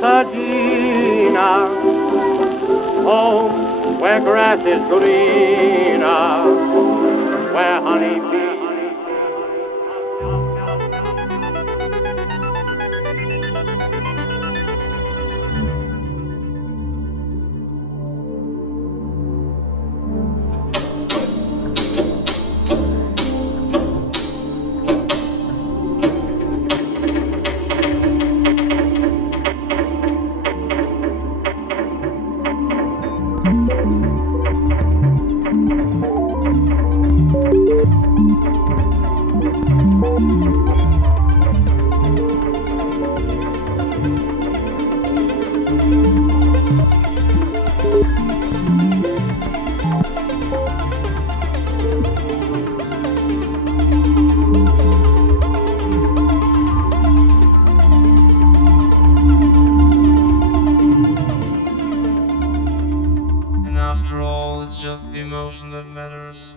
Pasadena, home where grass is greener, where honey bees. And after all, it's just the emotion that matters.